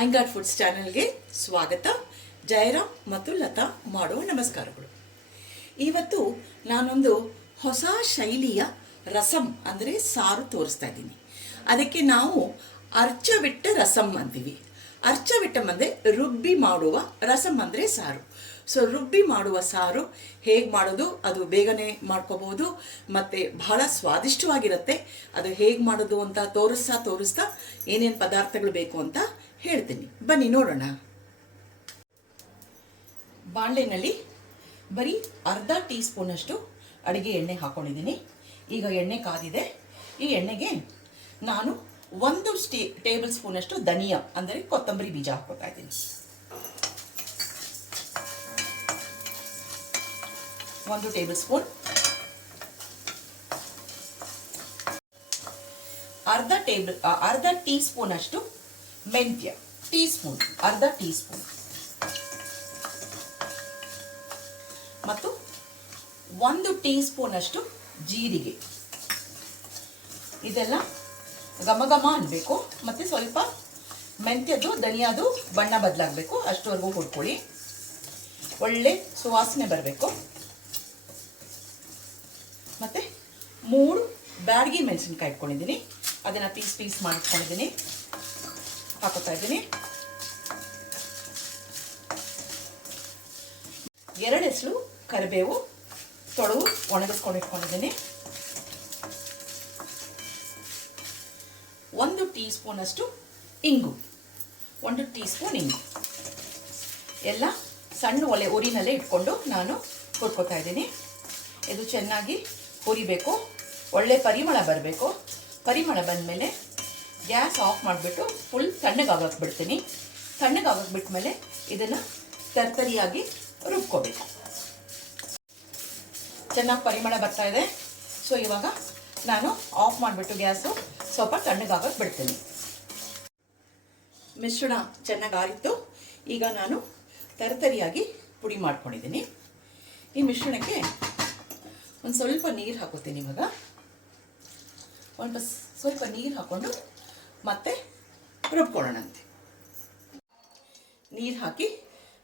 ಐಂಗಾರ್ foods ಚಾನೆಲ್ಗೆ ಸ್ವಾಗತ. ಜಯರಾಮ್ ಮತ್ತು ಲತಾ ಮಾಡುವ ನಮಸ್ಕಾರಗಳು. ಇವತ್ತು ನಾನೊಂದು ಹೊಸ ಶೈಲಿಯ ರಸಂ ಅಂದರೆ ಸಾರು ತೋರಿಸ್ತಾ ಇದ್ದೀನಿ. ಅದಕ್ಕೆ ನಾವು ಅರ್ಚವಿಟ್ಟ ರಸಂ ಅಂತೀವಿ. ಅರ್ಚವಿಟ್ಟಂ ಅಂದರೆ ರುಬ್ಬಿ ಮಾಡುವ ರಸಂ ಅಂದರೆ ಸಾರು. ಸೊ ರುಬ್ಬಿ ಮಾಡುವ ಸಾರು ಹೇಗೆ ಮಾಡೋದು, ಅದು ಬೇಗನೆ ಮಾಡ್ಕೋಬಹುದು, ಮತ್ತು ಬಹಳ ಸ್ವಾದಿಷ್ಟವಾಗಿರುತ್ತೆ. ಅದು ಹೇಗೆ ಮಾಡೋದು ಅಂತ ತೋರಿಸ್ತಾ ತೋರಿಸ್ತಾ ಏನೇನು ಪದಾರ್ಥಗಳು ಬೇಕು ಅಂತ ಹೇಳ್ತೀನಿ. ಬನ್ನಿ ನೋಡೋಣ. ಬಾಣಲೆನಲ್ಲಿ ಬರೀ ಅರ್ಧ ಟೀ ಸ್ಪೂನಷ್ಟು ಅಡುಗೆ ಎಣ್ಣೆ ಹಾಕ್ಕೊಂಡಿದ್ದೀನಿ ಈಗ ಎಣ್ಣೆ ಕಾದಿದೆ. ಈ ಎಣ್ಣೆಗೆ ನಾನು ಒಂದು ಸ್ಟೇ ಟೇಬಲ್ ಸ್ಪೂನಷ್ಟು ಧನಿಯಾ, ಅಂದರೆ ಕೊತ್ತಂಬರಿ ಬೀಜ ಹಾಕ್ಕೊತಾ ಇದ್ದೀನಿ. ಒಂದು ಟೇಬಲ್ ಸ್ಪೂನ್ ಅರ್ಧ ಟೇಬಲ್ ಅರ್ಧ ಟೀ ಸ್ಪೂನ್ ಅಷ್ಟು ಮೆಂತ್ಯ. ಟೀ ಸ್ಪೂನ್ ಅರ್ಧ ಟೀ ಸ್ಪೂನ್ ಮತ್ತು ಒಂದು ಟೀ ಸ್ಪೂನ್ ಅಷ್ಟು ಜೀರಿಗೆ. ಇದೆಲ್ಲ ಘಮ ಘಮ ಅನ್ಬೇಕು. ಮತ್ತೆ ಸ್ವಲ್ಪ ಮೆಂತ್ಯದ್ದು ಧನಿಯಾದು ಬಣ್ಣ ಬದಲಾಗಬೇಕು. ಅಷ್ಟುವರೆಗೂ ಹುಡ್ಕೊಳ್ಳಿ ಒಳ್ಳೆ ಸುವಾಸನೆ ಬರಬೇಕು. ಮತ್ತೆ ಮೂರು ಬ್ಯಾಡಗಿ ಮೆಣಸಿನ್ಕಾಯಿ ಇಟ್ಕೊಂಡಿದ್ದೀನಿ. ಅದನ್ನು ಪೀಸ್ ಪೀಸ್ ಮಾಡಿಟ್ಕೊಂಡಿದ್ದೀನಿ ಹಾಕೋತಾ ಇದ್ದೀನಿ. ಎರಡು ಹೆಸರು ಕರಿಬೇವು ತೊಳೆವು ಒಣಗಿಸ್ಕೊಂಡು ಇಟ್ಕೊಂಡಿದ್ದೀನಿ. ಒಂದು ಟೀ ಸ್ಪೂನಷ್ಟು ಇಂಗು. ಒಂದು ಟೀ ಸ್ಪೂನ್ ಇಂಗು. ಎಲ್ಲ ಸಣ್ಣ ಒಲೆ ಉರಿನಲ್ಲೇ ಇಟ್ಕೊಂಡು ನಾನು ಹುರ್ಕೋತಾ ಇದ್ದೀನಿ. ಇದು ಚೆನ್ನಾಗಿ ಹುರಿಬೇಕು. ಒಳ್ಳೆ ಪರಿಮಳ ಬರಬೇಕು. ಪರಿಮಳ ಬಂದಮೇಲೆ ಗ್ಯಾಸ್ ಆಫ್ ಮಾಡಿಬಿಟ್ಟು ಫುಲ್ ತಣ್ಣಗಾಗಕ್ಕೆ ಬಿಡ್ತೀನಿ ತಣ್ಣಗಾಗಕ್ಕೆ ಬಿಟ್ಮೇಲೆ ಇದನ್ನು ತರ್ತರಿಯಾಗಿ ರುಬ್ಕೋಬೇಕು. ಚೆನ್ನಾಗಿ ಪರಿಮಳ ಬರ್ತಾ ಇದೆ. ಸೊ ಇವಾಗ ನಾನು ಆಫ್ ಮಾಡಿಬಿಟ್ಟು ಗ್ಯಾಸು ಸ್ವಲ್ಪ ತಣ್ಣಗಾಗಕ್ಕೆ ಬಿಡ್ತೀನಿ ಮಿಶ್ರಣ ಚೆನ್ನಾಗಿ ಚೆನ್ನಾಗಾಯಿತು. ಈಗ ನಾನು ತರತರಿಯಾಗಿ ಪುಡಿ ಮಾಡ್ಕೊಂಡಿದ್ದೀನಿ. ಈ ಮಿಶ್ರಣಕ್ಕೆ ಒಂದು ಸ್ವಲ್ಪ ನೀರು ಹಾಕೋತೀನಿ ಇವಾಗ. ಒಂದು ಸ್ವಲ್ಪ ನೀರು ಹಾಕ್ಕೊಂಡು ಮತ್ತೆ ರುಬ್ಕೊಳ್ಳೋಣಂತೆ. ನೀರು ಹಾಕಿ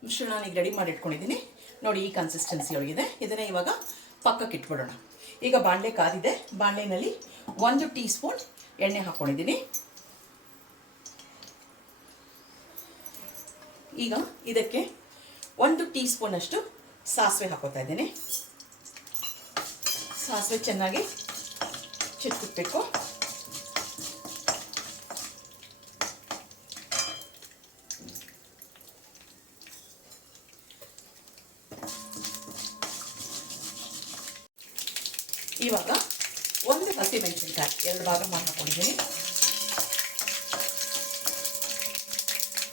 ಮಿಶ್ರಣ ಈಗ ರೆಡಿ ಮಾಡಿ ಇಟ್ಕೊಂಡಿದ್ದೀನಿ. ನೋಡಿ ಈ ಕನ್ಸಿಸ್ಟೆನ್ಸಿ ಒಳಗಿದೆ. ಇದನ್ನೇ ಇವಾಗ ಪಕ್ಕಕ್ಕೆ ಇಟ್ಬಿಡೋಣ. ಈಗ ಬಾಣಲೆ ಕಾದಿದೆ. ಬಾಣಲೆನಲ್ಲಿ ಒಂದು ಟೀ ಸ್ಪೂನ್ ಎಣ್ಣೆ ಹಾಕ್ಕೊಂಡಿದ್ದೀನಿ ಈಗ ಇದಕ್ಕೆ ಒಂದು ಟೀ ಸ್ಪೂನಷ್ಟು ಸಾಸಿವೆ ಹಾಕೋತಾ ಇದ್ದೀನಿ. ಸಾಸಿವೆ ಚೆನ್ನಾಗಿ ಚಿಟ್ಬಿಟ್ಬೇಕು ಇವಾಗ ಒಂದು ಹಸಿ ಮೆಣಸಿನ್ಕಾಯಿ ಎರಡು ಭಾಗ ಮಾಡ್ಕೊಂಡಿದ್ದೀನಿ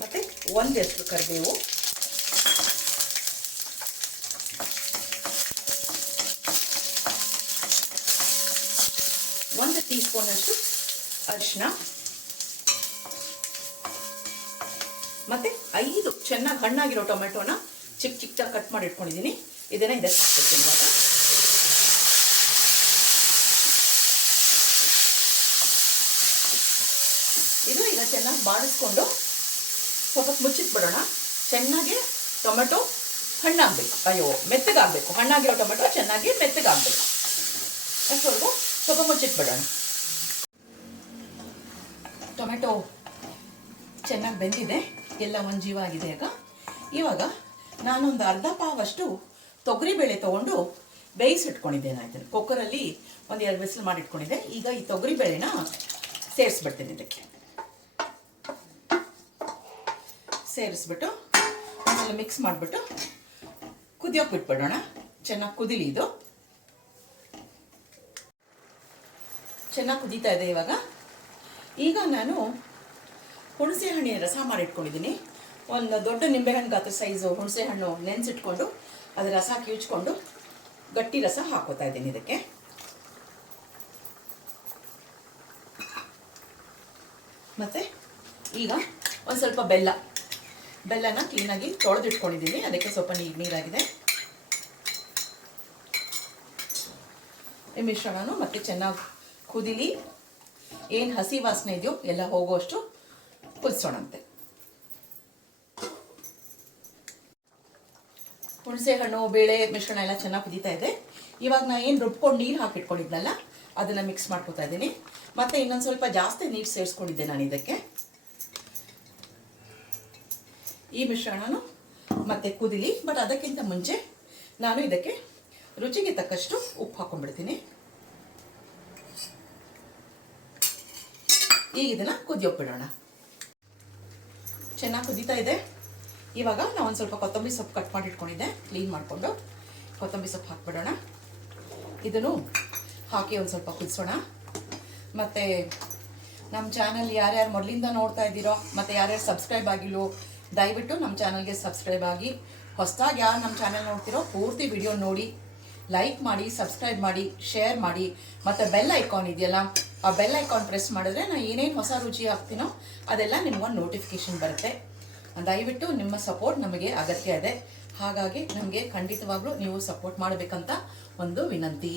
ಮತ್ತೆ ಒಂದು ಹೆಸರು ಕರಿಬೇವು ಒಂದು ಟೀ ಸ್ಪೂನಷ್ಟು ಅರಿಶಿನ ಮತ್ತೆ ಐದು ಚೆನ್ನಾಗಿ ಹಣ್ಣಾಗಿರೋ ಟೊಮೆಟೊನ ಚಿಕ್ಕ ಚಿಕ್ಕದಾಗಿ ಕಟ್ ಮಾಡಿ ಇಟ್ಕೊಂಡಿದ್ದೀನಿ. ಇದನ್ನ ಇದಕ್ಕೆ ಹಾಕ್ಕೊಳ್ತೀನಿ ಇವಾಗ. ಇದು ಈಗ ಚೆನ್ನಾಗಿ ಬಾಡಿಸ್ಕೊಂಡು ಸ್ವಲ್ಪ ಮುಚ್ಚಿಟ್ಬಿಡೋಣ ಚೆನ್ನಾಗಿ ಟೊಮೆಟೊ ಹಣ್ಣಾಗಬೇಕು. ಅಯ್ಯೋ, ಮೆತ್ತಗಾಗಬೇಕು. ಹಣ್ಣಾಗಿರೋ ಟೊಮೆಟೊ ಚೆನ್ನಾಗಿ ಮೆತ್ತಗಾಗಬೇಕು. ಅಷ್ಟವರೆಗೂ ಸ್ವಲ್ಪ ಮುಚ್ಚಿಟ್ಬಿಡೋಣ ಟೊಮೆಟೊ ಚೆನ್ನಾಗಿ ಬೆಂದಿದೆ. ಎಲ್ಲ ಒಂದು ಜೀವ ಆಗಿದೆ ಈಗ. ಇವಾಗ ನಾನೊಂದು ಅರ್ಧ ಪಾವಷ್ಟು ತೊಗರಿಬೇಳೆ ತೊಗೊಂಡು ಬೇಯಿಸಿಟ್ಕೊಂಡಿದ್ದೆ ನಾನು ಇದನ್ನು. ಕುಕ್ಕರಲ್ಲಿ ಒಂದು ಎರಡು ಬಿಸಿಲು ಮಾಡಿಟ್ಕೊಂಡಿದ್ದೆ. ಈಗ ಈ ತೊಗರಿಬೇಳೆನ ಸೇರಿಸ್ಬಿಡ್ತೀನಿ ಇದಕ್ಕೆ. ಸೇರಿಸ್ಬಿಟ್ಟು ಆಮೇಲೆ ಮಿಕ್ಸ್ ಮಾಡಿಬಿಟ್ಟು ಕುದಿಯೋಕೆ ಬಿಟ್ಬಿಡೋಣ. ಚೆನ್ನಾಗಿ ಕುದಿಲಿ ಇದು. ಚೆನ್ನಾಗಿ ಕುದೀತಾ ಇದೆ ಇವಾಗ. ಈಗ ನಾನು ಹುಣಸೆ ಹಣ್ಣಿನ ರಸ ಮಾಡಿಟ್ಕೊಂಡಿದ್ದೀನಿ. ಒಂದು ದೊಡ್ಡ ನಿಂಬೆಹಣ್ಣು ಗಾತ್ರ ಸೈಜು ಹುಣಸೆ ಹಣ್ಣು ನೆನೆಸಿಟ್ಕೊಂಡು ಅದರ ರಸ ಕಿವುಚ್ಕೊಂಡು ಗಟ್ಟಿ ರಸ ಹಾಕೋತಾ ಇದ್ದೀನಿ ಇದಕ್ಕೆ. ಮತ್ತು ಈಗ ಒಂದು ಸ್ವಲ್ಪ ಬೆಲ್ಲ. ಬೆಲ್ಲನ ಕ್ಲೀನಾಗಿ ತೊಳೆದಿಟ್ಕೊಂಡಿದ್ದೀನಿ. ಅದಕ್ಕೆ ಸ್ವಲ್ಪ ನೀರು, ನೀರಾಗಿದೆ. ಈ ಮಿಶ್ರಣನೂ ಮತ್ತೆ ಚೆನ್ನಾಗಿ ಕುದಿಲಿ, ಏನು ಹಸಿ ವಾಸನೆ ಇದೆಯೋ ಎಲ್ಲ ಹೋಗುವಷ್ಟು ಕುದಿಸೋಣಂತೆ. ಹುಣಸೆ ಹಣ್ಣು ಬೇಳೆ ಮಿಶ್ರಣ ಎಲ್ಲ ಚೆನ್ನಾಗಿ ಕುದೀತಾ ಇದೆ. ಇವಾಗ ನಾನು ಏನು ರುಬ್ಕೊಂಡು ನೀರು ಹಾಕಿಟ್ಕೊಂಡಿದ್ನಲ್ಲ, ಅದನ್ನು ಮಿಕ್ಸ್ ಮಾಡ್ಕೊತಾ ಇದ್ದೀನಿ. ಮತ್ತೆ ಇನ್ನೊಂದು ಸ್ವಲ್ಪ ಜಾಸ್ತಿ ನೀರು ಸೇರಿಸ್ಕೊಂಡಿದ್ದೆ ನಾನು ಇದಕ್ಕೆ. ಈ ಮಿಶ್ರಣನೂ ಮತ್ತೆ ಕುದಿಲಿ, ಬಟ್ ಅದಕ್ಕಿಂತ ಮುಂಚೆ ನಾನು ಇದಕ್ಕೆ ರುಚಿಗೆ ತಕ್ಕಷ್ಟು ಉಪ್ಪು ಹಾಕೊಂಡ್ಬಿಡ್ತೀನಿ. ಈಗ ಇದನ್ನು ಕುದಿಯೋಕ್ಬಿಡೋಣ ಚೆನ್ನಾಗಿ ಕುದೀತಾ ಇದೆ. ಇವಾಗ ನಾವು ಒಂದು ಸ್ವಲ್ಪ ಕೊತ್ತಂಬರಿ ಸೊಪ್ಪು ಕಟ್ ಮಾಡಿ ಇಟ್ಕೊಂಡಿದ್ದೆ. ಕ್ಲೀನ್ ಮಾಡಿಕೊಂಡು ಕೊತ್ತಂಬರಿ ಸೊಪ್ಪು ಹಾಕ್ಬಿಡೋಣ. ಇದನ್ನು ಹಾಕಿ ಒಂದು ಸ್ವಲ್ಪ ಕುದಿಸೋಣ. ಮತ್ತು ನಮ್ಮ ಚಾನಲ್ ಯಾರ್ಯಾರು ಮೊದಲಿಂದ ನೋಡ್ತಾ ಇದ್ದೀರೋ, ಮತ್ತು ಯಾರ್ಯಾರು ಸಬ್ಸ್ಕ್ರೈಬ್ ಆಗಿಲ್ಲೋ ದಯವಿಟ್ಟು ನಮ್ಮ ಚಾನಲ್ಗೆ ಸಬ್ಸ್ಕ್ರೈಬ್ ಆಗಿ. ಹೊಸದಾಗಿ ಯಾರು ನಮ್ಮ ಚಾನಲ್ ನೋಡ್ತಿರೋ, ಪೂರ್ತಿ ವಿಡಿಯೋ ನೋಡಿ ಲೈಕ್ ಮಾಡಿ ಸಬ್ಸ್ಕ್ರೈಬ್ ಮಾಡಿ ಶೇರ್ ಮಾಡಿ, ಮತ್ತು ಬೆಲ್ ಐಕಾನ್ ಇದೆಯಲ್ಲ ಆ ಬೆಲ್ ಐಕಾನ್ ಪ್ರೆಸ್ ಮಾಡಿದ್ರೆ ನಾನು ಏನೇನು ಹೊಸ ರುಚಿ ಹಾಕ್ತೀನೋ ಅದೆಲ್ಲ ನಿಮ್ಗೊಂದು ನೋಟಿಫಿಕೇಶನ್ ಬರುತ್ತೆ. ದಯವಿಟ್ಟು ನಿಮ್ಮ ಸಪೋರ್ಟ್ ನಮಗೆ ಅಗತ್ಯ ಇದೆ. ಹಾಗಾಗಿ ನಮಗೆ ಖಂಡಿತವಾಗ್ಲೂ ನೀವು ಸಪೋರ್ಟ್ ಮಾಡಬೇಕಂತ ಒಂದು ವಿನಂತಿ.